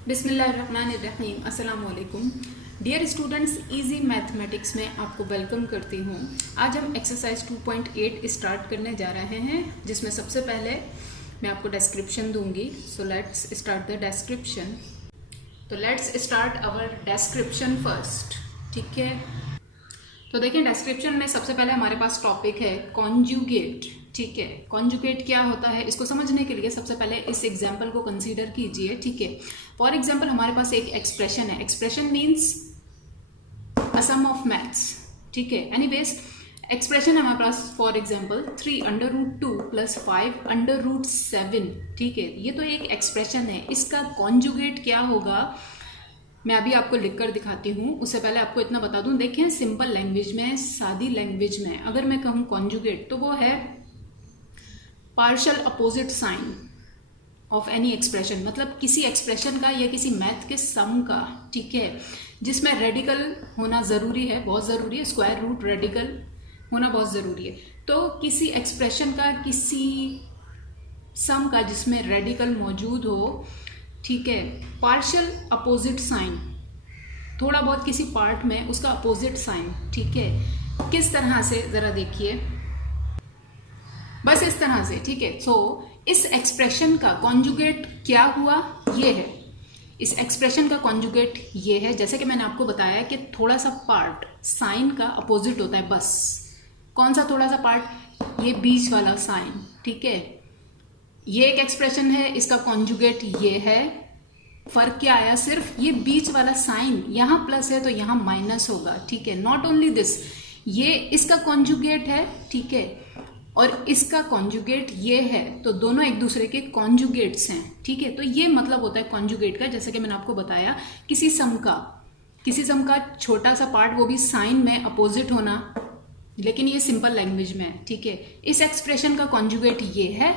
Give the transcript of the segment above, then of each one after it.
बिस्मिल्लाहिर्रहमानिर्रहीम। अस्सलाम वालेकुम डियर स्टूडेंट्स, इजी मैथमेटिक्स में आपको वेलकम करती हूँ। आज हम एक्सरसाइज 2.8 स्टार्ट करने जा रहे हैं, जिसमें सबसे पहले मैं आपको डिस्क्रिप्शन दूंगी। So let's start the description. तो let's start our description first. ठीक है, तो देखिए डिस्क्रिप्शन में सबसे पहले हमारे पास टॉपिक है कॉन्जुगेट। ठीक है, कॉन्जुगेट क्या होता है इसको समझने के लिए सबसे पहले इस एग्जाम्पल को कंसीडर कीजिए। ठीक है, फॉर एग्जाम्पल हमारे पास एक एक्सप्रेशन है। Expression means a sum of maths. ठीक है, एनीवेज एक्सप्रेशन है हमारे पास फॉर एग्जाम्पल 3√2 + 5√7। ठीक है, ये तो एक एक्सप्रेशन है। इसका कॉन्जुगेट क्या होगा मैं अभी आपको लिखकर दिखाती हूँ। उससे पहले आपको इतना बता दूं, देखें सिंपल लैंग्वेज में, सादी लैंग्वेज में अगर मैं कहूँ कॉन्जुगेट तो वो है partial opposite sign of any expression, मतलब किसी एक्सप्रेशन का या किसी मैथ के सम का। ठीक है, जिसमें रेडिकल होना ज़रूरी है, बहुत ज़रूरी है। स्क्वायर रूट रेडिकल होना बहुत ज़रूरी है। तो किसी एक्सप्रेशन का किसी सम का जिसमें रेडिकल मौजूद हो, ठीक है, पार्शियल अपोजिट साइन, थोड़ा बहुत किसी पार्ट में उसका अपोजिट साइन। ठीक है, किस तरह से ज़रा देखिए, बस इस तरह से। ठीक है, सो इस एक्सप्रेशन का कॉन्जुगेट क्या हुआ, ये है। इस एक्सप्रेशन का कॉन्जुगेट ये है, जैसे कि मैंने आपको बताया कि थोड़ा सा पार्ट साइन का अपोजिट होता है। बस कौन सा थोड़ा सा पार्ट, ये बीच वाला साइन। ठीक है, ये एक एक्सप्रेशन है, इसका कॉन्जुगेट ये है। फर्क क्या आया, सिर्फ ये बीच वाला साइन यहां प्लस है तो यहां माइनस होगा। ठीक है, नॉट ओनली दिस, ये इसका कॉन्जुगेट है। ठीक है, और इसका कॉन्जुगेट ये है, तो दोनों एक दूसरे के कॉन्जुगेट्स हैं। ठीक है, तो ये मतलब होता है कॉन्जुगेट का, जैसे कि मैंने आपको बताया किसी सम का छोटा सा पार्ट, वो भी साइन में अपोजिट होना, लेकिन ये सिंपल लैंग्वेज में है। ठीक है, इस एक्सप्रेशन का कॉन्जुगेट ये है,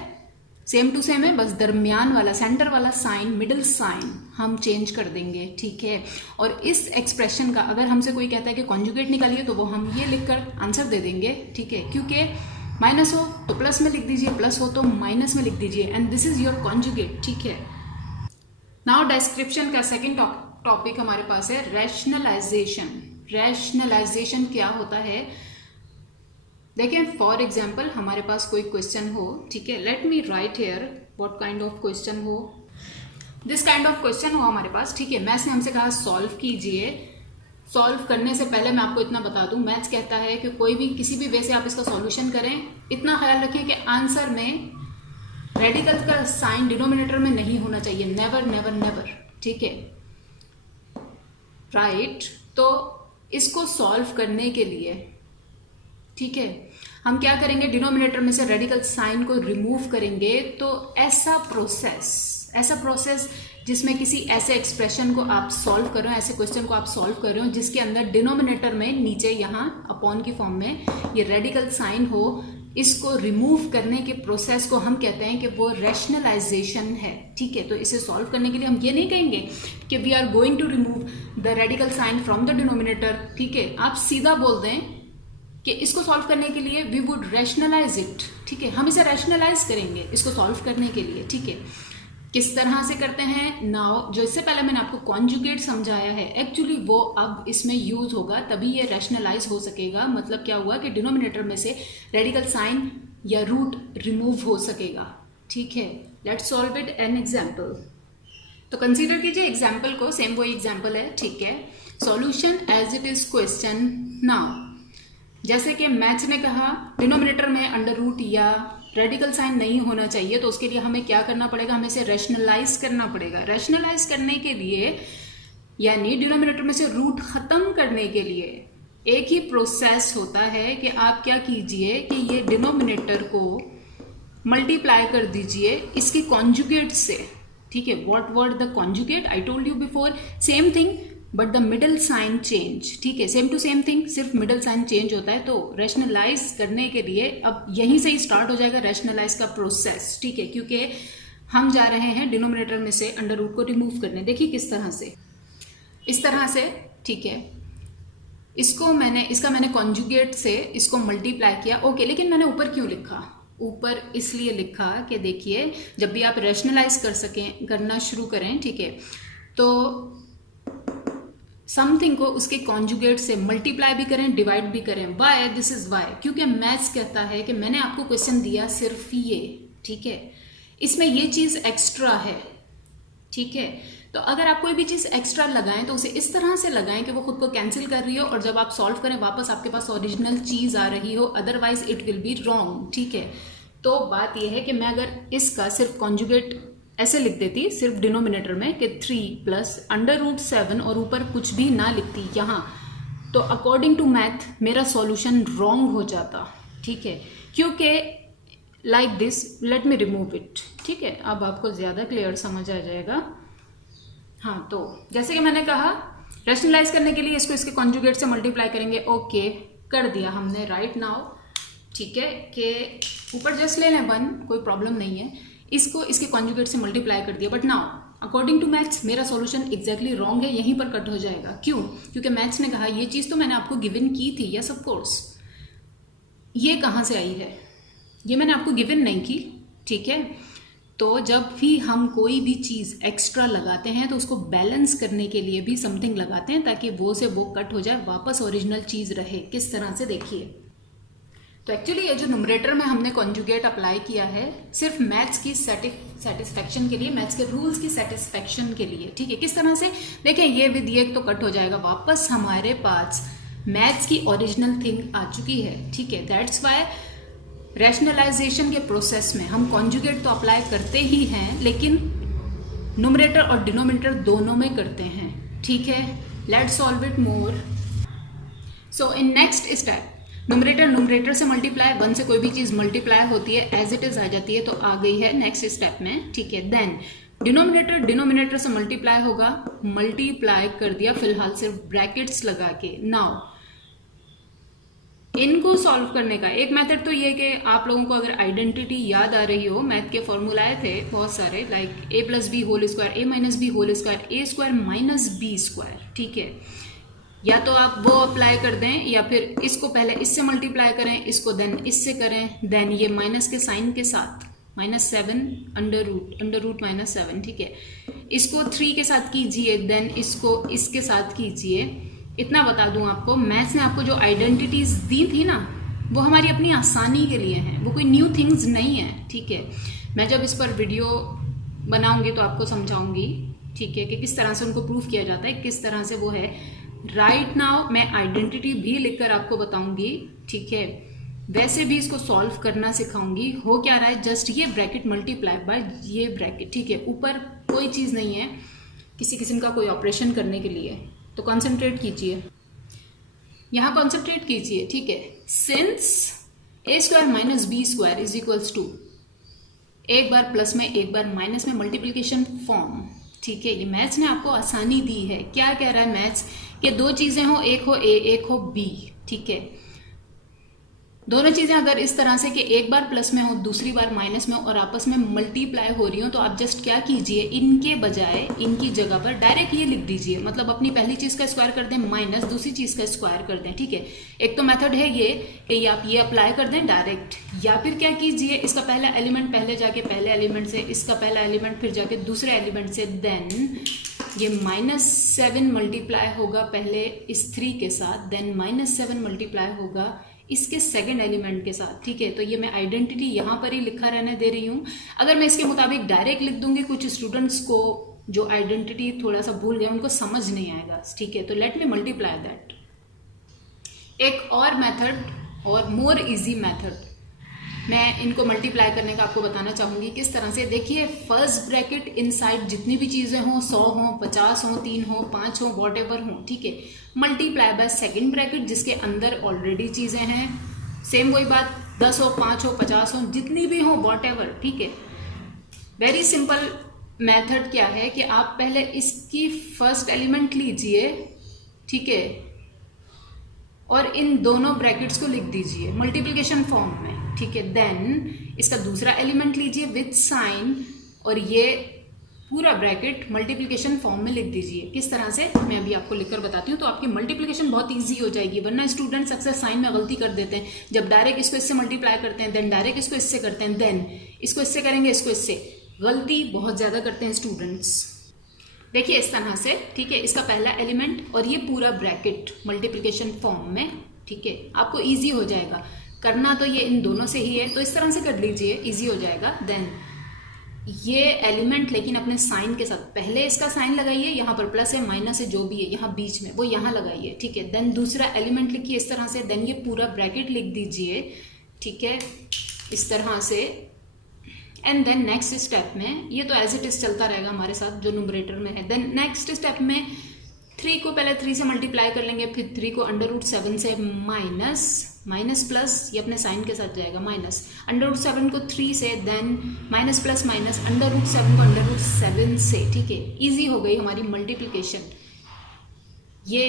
सेम टू सेम है, बस दरमियान वाला सेंटर वाला साइन, मिडिल साइन हम चेंज कर देंगे। ठीक है, और इस एक्सप्रेशन का अगर हमसे कोई कहता है कि कॉन्जुगेट निकालिए, तो वो हम ये लिखकर आंसर दे देंगे। ठीक है, क्योंकि माइनस हो तो प्लस में लिख दीजिए, प्लस हो तो माइनस में लिख दीजिए, and this is your conjugate. ठीक है, नाउ डिस्क्रिप्शन का सेकेंड टॉपिक हमारे पास है रैशनलाइजेशन। रैशनलाइजेशन क्या होता है, देखिए फॉर एग्जाम्पल हमारे पास कोई क्वेश्चन हो। ठीक है, let me write here what kind of question हो, दिस काइंड ऑफ क्वेश्चन हो हमारे पास। ठीक है, मैथ्स ने हमसे कहा सॉल्व कीजिए। सॉल्व करने से पहले मैं आपको इतना बता दूं, मैथ्स कहता है कि कोई भी किसी भी वे से आप इसका सॉल्यूशन करें, इतना ख्याल रखें कि आंसर में रेडिकल का साइन डिनोमिनेटर में नहीं होना चाहिए। Never never never. ठीक है, राइट। तो इसको सॉल्व करने के लिए, ठीक है, हम क्या करेंगे, डिनोमिनेटर में से रेडिकल साइन को रिमूव करेंगे। तो ऐसा प्रोसेस जिसमें किसी ऐसे एक्सप्रेशन को आप सॉल्व कर रहे हो, ऐसे क्वेश्चन को आप सॉल्व कर रहे हो जिसके अंदर डिनोमिनेटर में नीचे यहाँ अपॉन की फॉर्म में ये रेडिकल साइन हो, इसको रिमूव करने के प्रोसेस को हम कहते हैं कि वो रैशनलाइजेशन है। ठीक है, तो इसे सॉल्व करने के लिए हम ये नहीं कहेंगे कि we are going to remove the radical sign from the denominator. ठीक है, आप सीधा बोल दें कि इसको सॉल्व करने के लिए वी वुड रैशनलाइज इट। ठीक है, हम इसे रैशनलाइज करेंगे इसको सॉल्व करने के लिए। ठीक है, किस तरह से करते हैं, नाउ जो इससे पहले मैंने आपको कॉन्जुगेट समझाया है, एक्चुअली वो अब इसमें यूज होगा, तभी ये रैशनलाइज हो सकेगा। मतलब क्या हुआ कि डिनोमिनेटर में से रेडिकल साइन या रूट रिमूव हो सकेगा। ठीक है, let's solve it an example. तो कंसीडर कीजिए एग्जाम्पल को, सेम वही एग्जाम्पल है। ठीक है, solution as it is question. Now जैसे कि मैथ्स ने कहा डिनोमिनेटर में अंडर रूट या रेडिकल साइन नहीं होना चाहिए, तो उसके लिए हमें क्या करना पड़ेगा, हमें इसे रैशनलाइज करना पड़ेगा। रैशनलाइज करने के लिए यानी डिनोमिनेटर में से रूट खत्म करने के लिए एक ही प्रोसेस होता है कि आप क्या कीजिए कि ये डिनोमिनेटर को मल्टीप्लाई कर दीजिए इसके कॉन्जुगेट से। ठीक है, what word the conjugate, I told you before, same thing but the middle sign change. ठीक है, सेम टू सेम थिंग, सिर्फ मिडल साइन चेंज होता है। तो रैशनलाइज करने के लिए अब यहीं से ही स्टार्ट हो जाएगा रैशनलाइज का प्रोसेस। ठीक है, क्योंकि हम जा रहे हैं डिनोमिनेटर में से अंडर रूट को रिमूव करने। देखिए किस तरह से, इस तरह से। ठीक है, इसका मैंने कॉन्जुगेट से इसको मल्टीप्लाई किया। ओके, लेकिन मैंने ऊपर क्यों लिखा, ऊपर इसलिए लिखा कि देखिए जब भी आप रैशनलाइज करना शुरू करें, ठीक है, तो समथिंग को उसके कॉन्जुगेट से मल्टीप्लाई भी करें, डिवाइड भी करें। वाई? दिस इज वाई, क्योंकि मैथ्स कहता है कि मैंने आपको क्वेश्चन दिया सिर्फ ये, ठीक है, इसमें ये चीज एक्स्ट्रा है, ठीक है। तो अगर आप कोई भी चीज एक्स्ट्रा लगाएं तो उसे इस तरह से लगाएं कि वो खुद को कैंसिल कर रही हो, और जब आप सॉल्व करें वापस आपके पास ओरिजिनल चीज आ रही हो, otherwise it will be wrong, ठीक है। तो बात यह है कि मैं अगर इसका सिर्फ कॉन्जुगेट ऐसे लिख देती सिर्फ डिनोमिनेटर में कि 3 प्लस √7 और ऊपर कुछ भी ना लिखती यहाँ, तो अकॉर्डिंग टू मैथ मेरा सॉल्यूशन रॉन्ग हो जाता, ठीक है। क्योंकि like this, let me remove it, ठीक है, अब आपको ज़्यादा क्लियर समझ आ जाएगा। हाँ, तो जैसे कि मैंने कहा रैशनलाइज करने के लिए इसको इसके कॉन्जुगेट से मल्टीप्लाई करेंगे। ओके, कर दिया हमने राइट नाउ, ठीक है, कि ऊपर जस्ट ले लें 1, कोई प्रॉब्लम नहीं है, इसको इसके कॉन्जुगेट से मल्टीप्लाई कर दिया। But now according to maths मेरा सॉल्यूशन एग्जैक्टली रॉन्ग है, यहीं पर कट हो जाएगा। क्यों? क्योंकि मैथ्स ने कहा ये चीज़ तो मैंने आपको गिवन की थी, यस ऑफ कोर्स, ये कहाँ से आई है, ये मैंने आपको गिवन नहीं की, ठीक है। तो जब भी हम कोई भी चीज़ एक्स्ट्रा लगाते हैं तो उसको बैलेंस करने के लिए भी समथिंग लगाते हैं, ताकि वो से वो कट हो जाए, वापस ओरिजिनल चीज़ रहे। किस तरह से, देखिए, तो एक्चुअली ये जो न्यूमरेटर में हमने कॉन्जुगेट अप्लाई किया है सिर्फ मैथ्स की सेटिस्फैक्शन के लिए, मैथ्स के रूल्स की सेटिस्फैक्शन के लिए, ठीक है। किस तरह से, देखें, ये विद ये तो कट हो जाएगा, वापस हमारे पास मैथ्स की ओरिजिनल थिंग आ चुकी है, ठीक है। दैट्स वाई रैशनलाइजेशन के प्रोसेस में हम कॉन्जुगेट तो अप्लाई करते ही हैं, लेकिन न्यूमरेटर और डिनोमिनेटर दोनों में करते हैं, ठीक है। Let's solve it more. So in next step numerator से मल्टीप्लाई, 1 से कोई भी चीज़ मल्टीप्लाई होती है एज इट इज आ जाती है, तो आ गई है नेक्स्ट स्टेप में, ठीक है। देन डिनोमिनेटर से मल्टीप्लाई होगा, मल्टीप्लाई कर दिया फिलहाल सिर्फ ब्रैकेट्स लगा के। नाउ इनको सॉल्व करने का एक मेथड तो ये कि आप लोगों को अगर आइडेंटिटी याद आ रही हो, मैथ के फॉर्मूलाए थे बहुत सारे, लाइक a+b² a-b² a² ठीक है। या तो आप वो अप्लाई कर दें, या फिर इसको पहले इससे मल्टीप्लाई करें, इसको देन इससे करें, देन ये माइनस के साइन के साथ -7 अंडर रूट -7, ठीक है। इसको 3 के साथ कीजिए, देन इसको इसके साथ कीजिए। इतना बता दूं आपको, मैथ्स ने आपको जो आइडेंटिटीज दी थी ना, वो हमारी अपनी आसानी के लिए हैं, वो कोई न्यू थिंग्स नहीं है, ठीक है। मैं जब इस पर वीडियो बनाऊंगी तो आपको समझाऊंगी, ठीक है, कि किस तरह से उनको प्रूफ किया जाता है, किस तरह से वो है। राइट नाउ मैं आइडेंटिटी भी लिखकर आपको बताऊंगी, ठीक है। वैसे भी इसको सॉल्व करना सिखाऊंगी। हो क्या रहा है, जस्ट ये ब्रैकेट मल्टीप्लाई बाय ये ब्रैकेट, ठीक है। ऊपर कोई चीज़ नहीं है किसी किस्म का कोई ऑपरेशन करने के लिए, तो कंसंट्रेट कीजिए, यहाँ कंसंट्रेट कीजिए, ठीक है। Since a² - b² is equals to, एक बार प्लस में एक बार माइनस में, मल्टीप्लिकेशन फॉर्म, ठीक है। ये मैथ्स ने आपको आसानी दी है। क्या कह रहा है मैथ्स, कि दो चीजें हो, एक हो a एक हो b, ठीक है। दोनों चीजें अगर इस तरह से कि एक बार प्लस में हो दूसरी बार माइनस में हो और आपस में मल्टीप्लाई हो रही हो, तो आप जस्ट क्या कीजिए, इनके बजाय इनकी जगह पर डायरेक्ट ये लिख दीजिए, मतलब अपनी पहली चीज का स्क्वायर कर दें माइनस दूसरी चीज का स्क्वायर कर दें, ठीक है। एक तो मेथड है ये कि आप ये अप्लाई कर दें डायरेक्ट, या फिर क्या कीजिए, इसका पहला एलिमेंट पहले जाके पहले एलिमेंट से, इसका पहला एलिमेंट फिर जाके दूसरे एलिमेंट से, देन ये -7 मल्टीप्लाई होगा पहले इस 3 के साथ, देन -7 मल्टीप्लाई होगा इसके सेकंड एलिमेंट के साथ, ठीक है। तो ये मैं आइडेंटिटी यहाँ पर ही लिखा रहने दे रही हूँ। अगर मैं इसके मुताबिक डायरेक्ट लिख दूंगी, कुछ स्टूडेंट्स को जो आइडेंटिटी थोड़ा सा भूल गए उनको समझ नहीं आएगा, ठीक है। तो लेट मी मल्टीप्लाई दैट। एक और मेथड और मोर इजी मेथड मैं इनको मल्टीप्लाई करने का आपको बताना चाहूंगी, किस तरह से। देखिए, फर्स्ट ब्रैकेट इनसाइड जितनी भी चीजें हों, 100 हो, 50 हो, 3 हो, 5 हो, वॉट एवर हो, ठीक है। मल्टीप्लाई बाय सेकेंड ब्रैकेट जिसके अंदर ऑलरेडी चीजें हैं, सेम वही बात, 10 हो, 5 हो, 50 हो, जितनी भी हो, वॉट एवर, ठीक है। वेरी सिंपल मेथड क्या है कि आप पहले इसकी फर्स्ट एलिमेंट लीजिए, ठीक है, और इन दोनों ब्रैकेट्स को लिख दीजिए मल्टीप्लिकेशन फॉर्म में, ठीक है। देन इसका दूसरा एलिमेंट लीजिए विद साइन, और ये पूरा ब्रैकेट मल्टीप्लिकेशन फॉर्म में लिख दीजिए। किस तरह से, मैं अभी आपको लिखकर बताती हूँ, तो आपकी मल्टीप्लिकेशन बहुत इजी हो जाएगी। वरना स्टूडेंट्स अक्सर साइन में गलती कर देते हैं, जब डायरेक्ट इसको इससे मल्टीप्लाई करते हैं, देन डायरेक्ट इसको इससे करते हैं, देन इसको इससे करेंगे, इसको इससे, गलती बहुत ज़्यादा करते हैं स्टूडेंट्स। देखिए इस तरह से, ठीक है, इसका पहला एलिमेंट और ये पूरा ब्रैकेट मल्टीप्लिकेशन फॉर्म में, ठीक है, आपको इजी हो जाएगा करना। तो ये इन दोनों से ही है, तो इस तरह से कर लीजिए, इजी हो जाएगा। देन ये एलिमेंट लेकिन अपने साइन के साथ, पहले इसका साइन लगाइए, यहाँ पर प्लस है माइनस है जो भी है यहाँ बीच में, वो यहाँ लगाइए, ठीक है। देन दूसरा एलिमेंट लिखिए इस तरह से, देन ये पूरा ब्रैकेट लिख दीजिए, ठीक है, इस तरह से। एंड देन नेक्स्ट स्टेप में ये तो एज इट इज चलता रहेगा हमारे साथ जो न्यूमरेटर में है। देन नेक्स्ट स्टेप में 3 को पहले 3 से मल्टीप्लाई कर लेंगे, फिर 3 को √7 से माइनस प्लस, ये अपने साइन के साथ जाएगा, माइनस √7 को 3 से, देन माइनस प्लस माइनस √7 को √7 से, ठीक है। इजी हो गई हमारी मल्टीप्लिकेशन। ये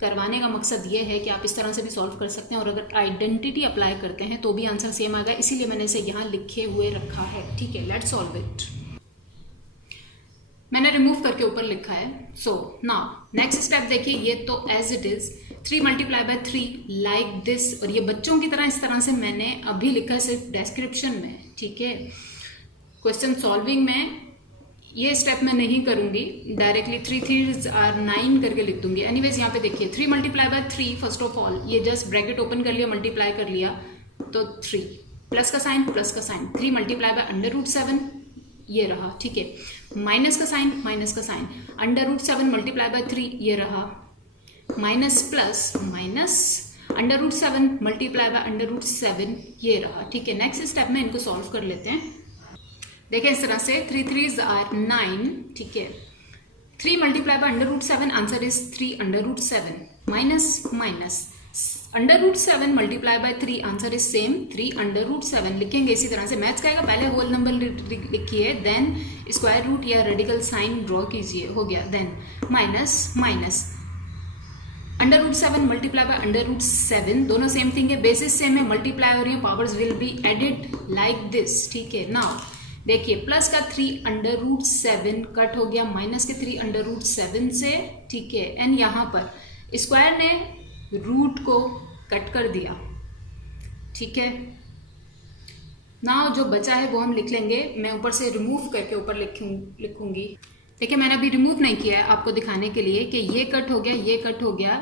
करवाने का मकसद ये है कि आप इस तरह से भी सॉल्व कर सकते हैं, और अगर आइडेंटिटी अप्लाई करते हैं तो भी आंसर सेम आएगा, इसीलिए मैंने इसे यहाँ लिखे हुए रखा है, ठीक है। Let's solve it. मैंने रिमूव करके ऊपर लिखा है। सो नाउ नेक्स्ट स्टेप देखिए, ये तो as it is 3 × 3 like this, और ये बच्चों की तरह इस तरह से मैंने अभी लिखा है सिर्फ डिस्क्रिप्शन में, ठीक है। क्वेश्चन सॉल्विंग में ये स्टेप मैं नहीं करूंगी, डायरेक्टली 3 3 are 9 करके लिख दूंगी। एनीवेज यहाँ पे देखिए 3 × 3, फर्स्ट ऑफ ऑल ये जस्ट ब्रैकेट ओपन कर लिया, मल्टीप्लाई कर लिया, तो 3 प्लस का साइन 3 × √7 ये रहा, ठीक है। माइनस का साइन √7 × 3 ये रहा, माइनस प्लस माइनस √7 × √7 ये रहा, ठीक है। नेक्स्ट स्टेप में इनको सॉल्व कर लेते हैं। देखिए इस तरह से 3 3 are 9, ठीक है। 3 × √7 answer is 3 √7, minus minus √7 × 3 answer is same 3 √7 लिखेंगे इसी तरह से। मैथ्स का आएगा, पहले होल नंबर लिखिए, देन स्क्वायर रूट या रेडिकल साइन ड्रॉ कीजिए, हो गया। देन माइनस माइनस √7 × √7, दोनों सेम थिंग है, बेसिस सेम है, मल्टीप्लाई हो रही है, powers will be added like this, ठीक है। नाउ देखिए प्लस का 3 √7 कट हो गया माइनस के 3 √7 से, ठीक है। एंड यहाँ पर स्क्वायर ने रूट को कट कर दिया, ठीक है। नाउ जो बचा है वो हम लिख लेंगे, मैं ऊपर से रिमूव करके ऊपर लिखूंगी। देखिए मैंने अभी रिमूव नहीं किया है आपको दिखाने के लिए कि ये कट हो गया, ये कट हो गया,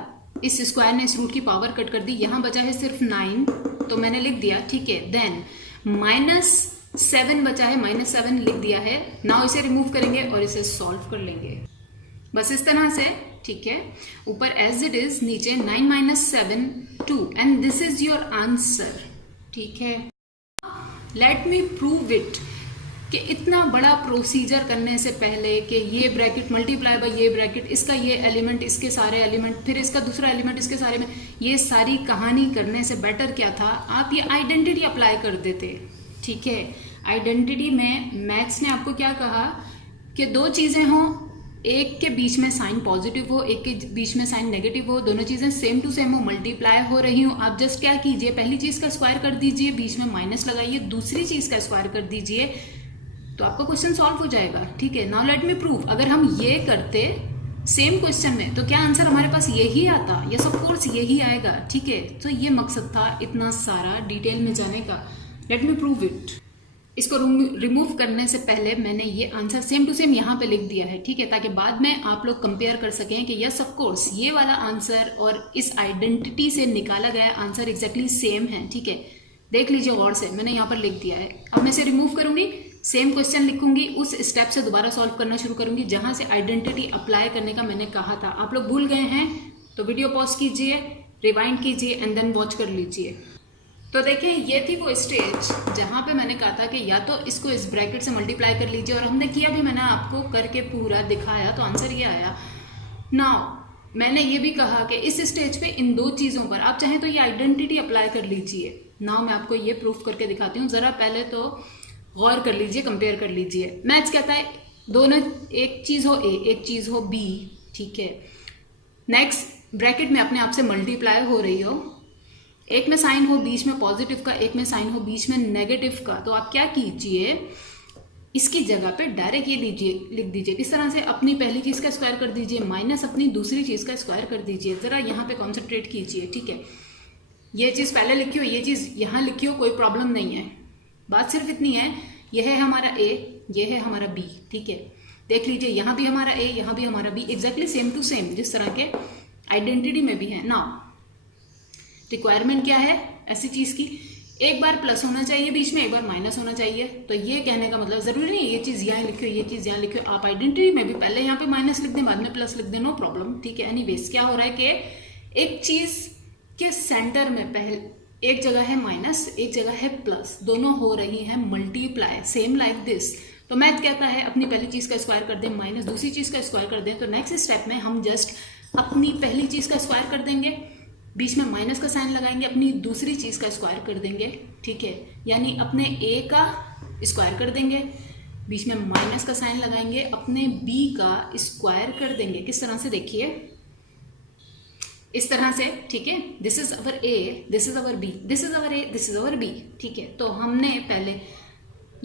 इस स्क्वायर ने इस रूट की पावर कट कर दी, यहाँ बचा है सिर्फ 9 तो मैंने लिख दिया, ठीक है। देन -7 बचा है, -7 लिख दिया है। नाउ इसे रिमूव करेंगे और इसे सॉल्व कर लेंगे, बस इस तरह से, ठीक है। ऊपर एज इट इज, नीचे 9 - 7 2, and this is your answer, ठीक है। लेट मी प्रूव इट कि इतना बड़ा प्रोसीजर करने से पहले कि ये ब्रैकेट मल्टीप्लाई बाय ये ब्रैकेट, इसका ये एलिमेंट, इसके सारे एलिमेंट, फिर इसका दूसरा एलिमेंट, इसके सारे में, ये सारी कहानी करने से बेटर क्या था आप ये आइडेंटिटी अप्लाई कर देते, ठीक है। आइडेंटिटी में मैथ्स ने आपको क्या कहा कि 2 चीजें हों, एक के बीच में साइन पॉजिटिव हो, एक के बीच में साइन नेगेटिव हो, दोनों चीजें सेम टू सेम हो, मल्टीप्लाई हो रही हो, आप जस्ट क्या कीजिए, पहली चीज का स्क्वायर कर दीजिए, बीच में माइनस लगाइए, दूसरी चीज का स्क्वायर कर दीजिए, तो आपका क्वेश्चन सॉल्व हो जाएगा, ठीक है। नाउ लेट मी प्रूव, अगर हम ये करते सेम क्वेश्चन में तो क्या आंसर हमारे पास यही आता, यस ऑफ कोर्स यही आएगा, ठीक है। तो ये मकसद था इतना सारा डिटेल में जाने का। Let me prove it. इसको रिमूव करने से पहले मैंने ये आंसर सेम टू सेम यहाँ पे लिख दिया है, ठीक है, ताकि बाद में आप लोग कंपेयर कर सकें कि यस ऑफ कोर्स ये वाला आंसर और इस आइडेंटिटी से निकाला गया आंसर एग्जैक्टली सेम है, ठीक है। देख लीजिए गौर से, मैंने यहाँ पर लिख दिया है। अब मैं इसे रिमूव करूंगी, सेम क्वेश्चन लिखूंगी, उस स्टेप से दोबारा सॉल्व करना शुरू करूंगी जहां से आइडेंटिटी अप्लाई करने का मैंने कहा था। आप लोग भूल गए हैं तो वीडियो पॉज कीजिए, रिवाइंड कीजिए एंड देन वॉच कर लीजिए। तो देखिए ये थी वो स्टेज जहां पे मैंने कहा था कि या तो इसको इस ब्रैकेट से मल्टीप्लाई कर लीजिए, और हमने किया भी, मैंने आपको करके पूरा दिखाया, तो आंसर ये आया। नाउ मैंने ये भी कहा कि इस स्टेज पे इन 2 चीज़ों पर आप चाहें तो ये आइडेंटिटी अप्लाई कर लीजिए। नाउ मैं आपको ये प्रूफ करके दिखाती हूँ, ज़रा पहले तो गौर कर लीजिए, कंपेयर कर लीजिए। मैथ्स कहता है दोनों, एक चीज़ हो ए, एक चीज़ हो बी, ठीक है। नेक्स्ट ब्रैकेट में अपने आप से मल्टीप्लाई हो रही हो, एक में साइन हो बीच में पॉजिटिव का, एक में साइन हो बीच में नेगेटिव का, तो आप क्या कीजिए, इसकी जगह पे डायरेक्ट ये लिख दीजिए इस तरह से, अपनी पहली चीज का स्क्वायर कर दीजिए माइनस अपनी दूसरी चीज का स्क्वायर कर दीजिए। जरा यहाँ पे कॉन्सेंट्रेट कीजिए, ठीक है। ये चीज पहले लिखी हो, ये चीज यहाँ लिखी हो, कोई प्रॉब्लम नहीं है, बात सिर्फ इतनी है, यह है हमारा ए, ये है हमारा बी, ठीक है। देख लीजिए, यहाँ भी हमारा ए, यहाँ भी हमारा B, exactly same to same जिस तरह के आइडेंटिटी में भी है। नाउ रिक्वायरमेंट क्या है ऐसी चीज की, एक बार प्लस होना चाहिए बीच में, एक बार माइनस होना चाहिए। तो ये कहने का मतलब जरूरी नहीं ये चीज यहाँ लिखो, ये चीज यहाँ लिखो, आप आइडेंटिटी में भी पहले यहाँ पे माइनस लिख दें, बाद में प्लस लिख दें, नो प्रॉब्लम, ठीक है। एनीवेज क्या हो रहा है कि एक चीज के सेंटर में पहले एक जगह है माइनस, एक जगह है प्लस, दोनों हो रही है मल्टीप्लाई, सेम लाइक दिस। तो मैथ कहता है अपनी पहली चीज का स्क्वायर कर दें माइनस दूसरी चीज का स्क्वायर कर दें। तो नेक्स्ट स्टेप में हम जस्ट अपनी पहली चीज का स्क्वायर कर देंगे, बीच में माइनस का साइन लगाएंगे, अपनी दूसरी चीज का स्क्वायर कर देंगे, ठीक है। यानी अपने ए का स्क्वायर कर देंगे, बीच में माइनस का साइन लगाएंगे, अपने बी का स्क्वायर कर देंगे। किस तरह से देखिए, इस तरह से, ठीक है। This is our A, this is our B, this is our A, this is our B, ठीक है। तो हमने पहले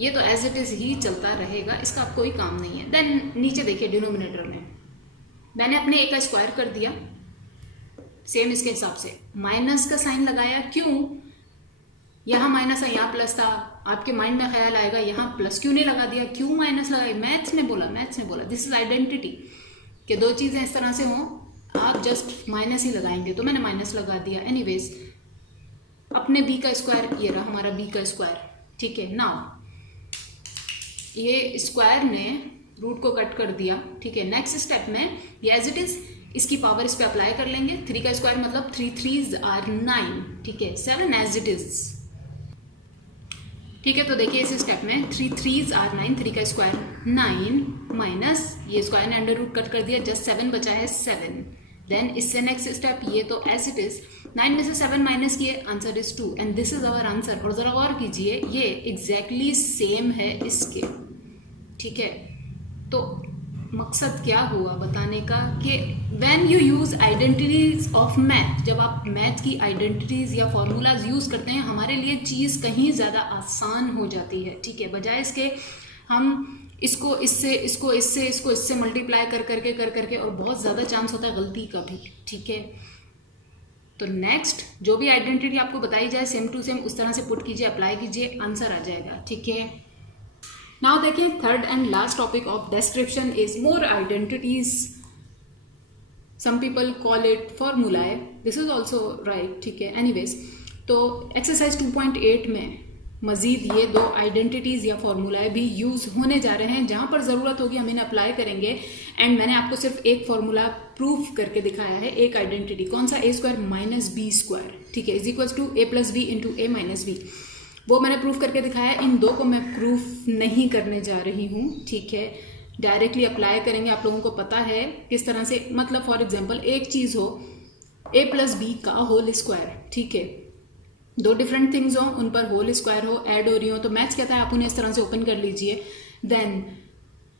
ये तो एज इट इज ही चलता रहेगा, इसका कोई काम नहीं है। देन नीचे देखिए डिनोमिनेटर में मैंने अपने ए का स्क्वायर कर दिया, सेम इसके हिसाब से माइनस का साइन लगाया। क्यों, यहाँ माइनस है यहाँ प्लस था, आपके माइंड में ख्याल आएगा यहाँ प्लस क्यों नहीं लगा दिया, क्यों माइनस लगाई, मैथ्स ने बोला दिस इज आइडेंटिटी कि दो चीजें इस तरह से हों आप जस्ट माइनस ही लगाएंगे, तो मैंने माइनस लगा दिया। एनीवेज अपने बी का स्क्वायर, ये रहा हमारा बी का स्क्वायर, ठीक है। नाउ ये स्क्वायर ने रूट को कट कर दिया, ठीक है। नेक्स्ट स्टेप में ये एज इट इज इसकी पावर इस पे अप्लाई कर लेंगे। 3 का स्क्वायर मतलब 3 3s are 9, ठीक है। 7 एज इट इज, ठीक है। तो देखिए इस स्टेप में 3 3s are 9, 3 का स्क्वायर 9 माइनस ये स्क्वायर ने अंडर रूट कट कर दिया, जस्ट 7 बचा है 7। देन इससे नेक्स्ट स्टेप ये तो एज इट इज 9 में से 7 माइनस किए, answer is 2 and this is our answer. और जरा गौर कीजिए ये एग्जैक्टली सेम है इसके, ठीक है। तो मकसद क्या हुआ बताने का कि when you use identities of math, जब आप मैथ की आइडेंटिटीज या फॉर्मूलाज यूज करते हैं हमारे लिए चीज कहीं ज्यादा आसान हो जाती है, ठीक है। बजाय इसके हम इसको इससे इसको इससे इसको इससे मल्टीप्लाई कर करके और बहुत ज्यादा चांस होता है गलती का भी, ठीक है। तो नेक्स्ट जो भी आइडेंटिटी आपको बताई जाए सेम टू सेम उस तरह से पुट कीजिए, अप्लाई कीजिए, आंसर आ जाएगा, ठीक है। नाउ देखिए third and last topic of description is more identities, some people call it formulae, this is also right, ठीक है। एनीवेज तो एक्सरसाइज 2.8 में मजीद ये दो आइडेंटिटीज या फॉर्मूलाए भी यूज होने जा रहे हैं, जहां पर जरूरत होगी हम इन्हें अप्लाई करेंगे। एंड मैंने आपको सिर्फ एक फॉर्मूला प्रूफ करके दिखाया है, एक आइडेंटिटी, कौन सा, A square minus B square, ठीक है, is equal to A plus B into A minus B, वो मैंने प्रूफ करके दिखाया। इन दो को मैं प्रूफ नहीं करने जा रही हूँ, ठीक है, डायरेक्टली अप्लाई करेंगे। आप लोगों को पता है किस तरह से, मतलब फॉर एग्जाम्पल एक चीज हो ए प्लस बी का होल स्क्वायर, ठीक है, दो डिफरेंट थिंग्स हो उन पर होल स्क्वायर हो, ऐड हो रही हो, तो मैथ्स कहता है आप उन्हें इस तरह से ओपन कर लीजिए। देन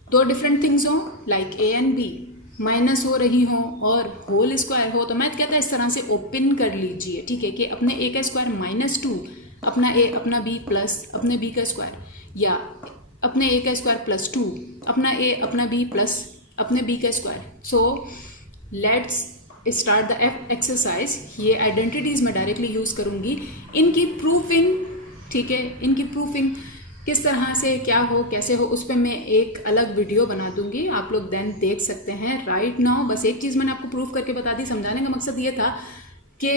दो डिफरेंट थिंग्स हो like A and B minus हो रही हो और होल स्क्वायर हो, तो मैथ कहता है इस तरह से ओपन कर लीजिए, ठीक है, कि अपने ए का स्क्वायर -2 अपना ए अपना बी प्लस अपने बी का स्क्वायर, या अपने ए का स्क्वायर +2 अपना ए अपना बी प्लस अपने बी का square. So let's start the exercise. ये आइडेंटिटीज मैं डायरेक्टली यूज करूंगी, इनकी प्रूफिंग, ठीक है, इनकी प्रूफिंग किस तरह से क्या हो कैसे हो उस पर मैं एक अलग वीडियो बना दूंगी, आप लोग देन देख सकते हैं। राइट नाउ बस एक चीज मैंने आपको प्रूफ करके बता दी, समझाने का मकसद ये था कि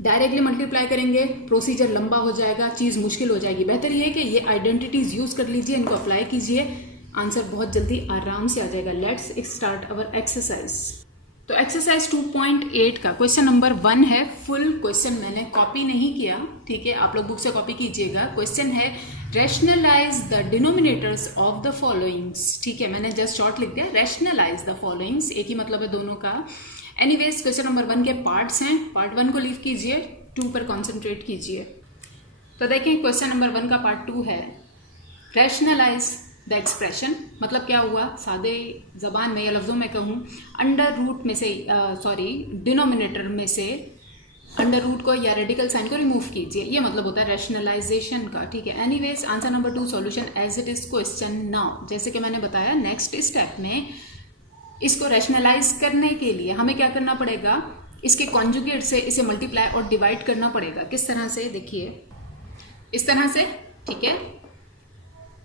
डायरेक्टली मल्टीप्लाई करेंगे प्रोसीजर लंबा हो जाएगा, चीज मुश्किल हो जाएगी। बेहतर ये है कि ये आइडेंटिटीज यूज कर लीजिए, इनको अप्लाई कीजिए, आंसर बहुत जल्दी आराम से आ जाएगा। Let's start our exercise. तो एक्सरसाइज 2.8 का क्वेश्चन नंबर 1 है। फुल क्वेश्चन मैंने कॉपी नहीं किया, ठीक है, आप लोग बुक से कॉपी कीजिएगा। क्वेश्चन है rationalise the denominators of the followings, ठीक है, मैंने जस्ट शॉर्ट लिख दिया रैशनलाइज द फॉलोइंग्स, एक ही मतलब है दोनों का। एनीवेज क्वेश्चन नंबर 1 के पार्ट्स हैं, पार्ट 1 को लीव कीजिए, 2 पर कॉन्सेंट्रेट कीजिए। तो देखिए क्वेश्चन नंबर 1 का पार्ट 2 है रैशनलाइज द एक्सप्रेशन, मतलब क्या हुआ, सादे जबान में या लफ्जों में कहूँ, अंडर रूट में से डिनोमिनेटर में से अंडर रूट को या रेडिकल साइन को रिमूव कीजिए, ये मतलब होता है रैशनलाइजेशन का, ठीक है। Anyways answer number 2 solution as it is question now. जैसे कि मैंने बताया नेक्स्ट स्टेप में इसको रैशनलाइज करने के लिए हमें क्या करना पड़ेगा, इसके कॉन्जुगेट से इसे मल्टीप्लाई और डिवाइड करना पड़ेगा। किस तरह से, देखिए इस तरह से, ठीक है,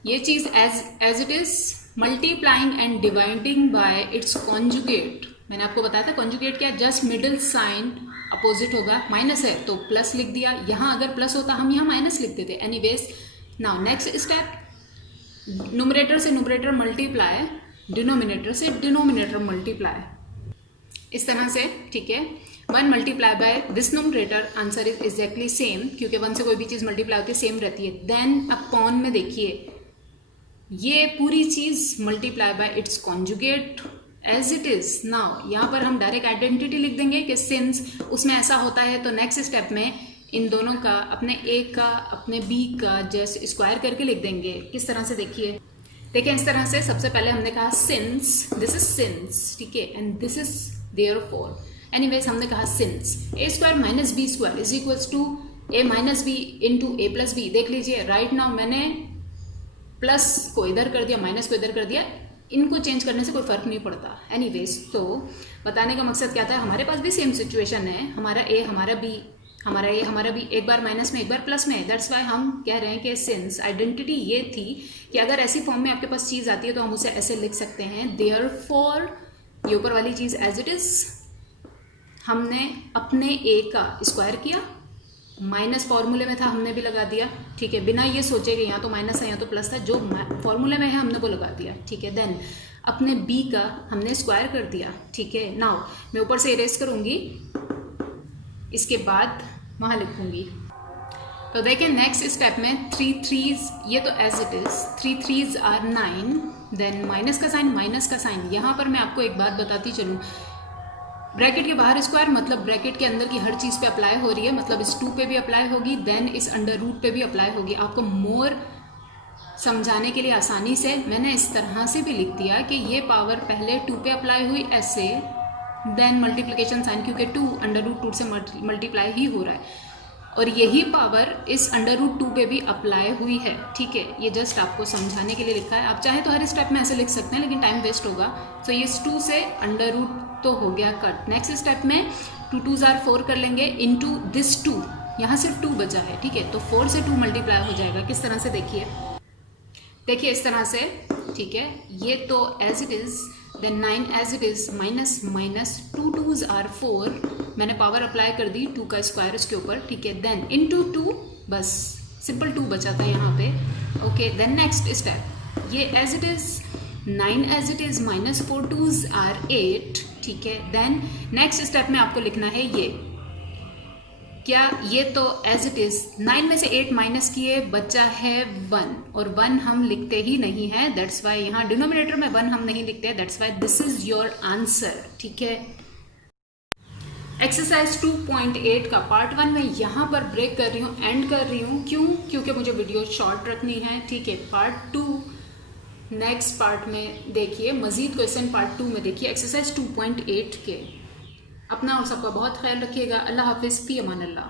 ये चीज as it is multiplying and dividing by its conjugate. मैंने आपको बताया था कॉन्जुगेट क्या, जस्ट मिडिल साइन अपोजिट होगा, माइनस है तो प्लस लिख दिया, यहाँ अगर प्लस होता हम यहाँ माइनस लिख देते। Anyways now next step, numerator से न्यूमरेटर मल्टीप्लाई, डिनोमिनेटर से डिनोमिनेटर मल्टीप्लाई, इस तरह से, ठीक है। 1 multiply by this numerator, answer is exactly same, क्योंकि 1 से कोई भी चीज़ मल्टीप्लाई होती है सेम रहती है। देन अपॉन में देखिए ये पूरी चीज़ multiply by its conjugate as it is. Now यहाँ पर हम डायरेक्ट आइडेंटिटी लिख देंगे कि सिंस उसमें ऐसा होता है, तो नेक्स्ट स्टेप में इन दोनों का, अपने ए का अपने बी का जस्ट स्क्वायर करके लिख देंगे। किस तरह से देखिए इस तरह से। सबसे पहले हमने कहा सिंस, दिस इज सिंस, ठीक है, and this is therefore. Anyways हमने कहा since A square minus B square is equals to A minus B into A plus B. देख लीजिए राइट नाउ मैंने प्लस को इधर कर दिया, माइनस को इधर कर दिया, इनको चेंज करने से कोई फर्क नहीं पड़ता। एनीवेज तो बताने का मकसद क्या था, हमारे पास भी सेम सिचुएशन है, हमारा ए हमारा बी, हमारा ए हमारा बी, एक बार माइनस में एक बार प्लस में। दैट्स वाई हम कह रहे हैं कि सिंस आइडेंटिटी ये थी कि अगर ऐसी फॉर्म में आपके पास चीज़ आती है तो हम उसे ऐसे लिख सकते हैं, देयरफॉर ये ऊपर वाली चीज़ एज इट इज, हमने अपने ए का स्क्वायर किया, माइनस फॉर्मूले में था हमने भी लगा दिया, ठीक है, बिना ये सोचे कि यहाँ तो माइनस है यहाँ तो प्लस था, जो फॉर्मूले में है हमने वो लगा दिया, ठीक है। देन अपने बी का हमने स्क्वायर कर दिया, ठीक है। नाउ मैं ऊपर से इरेज करूँगी, इसके बाद वहाँ लिखूँगी। तो देखिए नेक्स्ट स्टेप में 3 3s, ये तो as it is, 3 3s are 9, then minus का साइन। यहाँ पर मैं आपको एक बात बताती चलूँ, ब्रैकेट के बाहर स्क्वायर मतलब ब्रैकेट के अंदर की हर चीज़ पे अप्लाई हो रही है, मतलब इस 2 पे भी अप्लाई होगी, देन इस अंडर रूट पे भी अप्लाई होगी। आपको मोर समझाने के लिए आसानी से मैंने इस तरह से भी लिख दिया कि ये पावर पहले 2 पे अप्लाई हुई ऐसे, देन मल्टीप्लिकेशन साइन, क्योंकि 2 अंडर रूट 2 से मल्टीप्लाई ही हो रहा है, और यही पावर इस अंडर रूट 2 पे भी अप्लाई हुई है, ठीक है। ये जस्ट आपको समझाने के लिए लिखा है, आप चाहे तो हर स्टेप में ऐसे लिख सकते हैं लेकिन टाइम वेस्ट होगा। सो ये 2 से अंडर रूट तो हो गया कट। नेक्स्ट स्टेप में 2 2s आर 4 कर लेंगे इनटू दिस 2, यहाँ सिर्फ 2 बचा है, ठीक है, तो 4 से 2 मल्टीप्लाई हो जाएगा। किस तरह से देखिए इस तरह से, ठीक है। ये तो as it is, then 9 as it is, minus 2 2s are 4, मैंने पावर अप्लाई कर दी 2 का स्क्वायर उसके ऊपर, ठीक है। देन इनटू 2, बस सिंपल 2 बचा था यहाँ पे, ओके। देन नेक्स्ट स्टेप, ये as it is, 9 as it is, minus 4 2s are 8, ठीक है। देन नेक्स्ट स्टेप में आपको लिखना है ये क्या, ये तो एज इट इज, 9 में से 8 माइनस किए, बचा है 1, और 1 हम लिखते ही नहीं है, दैट्स वाई यहाँ डिनोमिनेटर में 1 हम नहीं लिखते, that's why this is your answer, ठीक है। एक्सरसाइज 2.8 का पार्ट 1 में यहाँ पर ब्रेक कर रही हूँ, एंड कर रही हूँ, क्यों, क्योंकि मुझे वीडियो शॉर्ट रखनी है, ठीक है। पार्ट 2 नेक्स्ट पार्ट में देखिए, मजीद क्वेश्चन पार्ट 2 में देखिए एक्सरसाइज 2.8 के। अपना और सबका बहुत ख्याल रखिएगा। अल्लाह हाफिज़, फी अमान अल्लाह।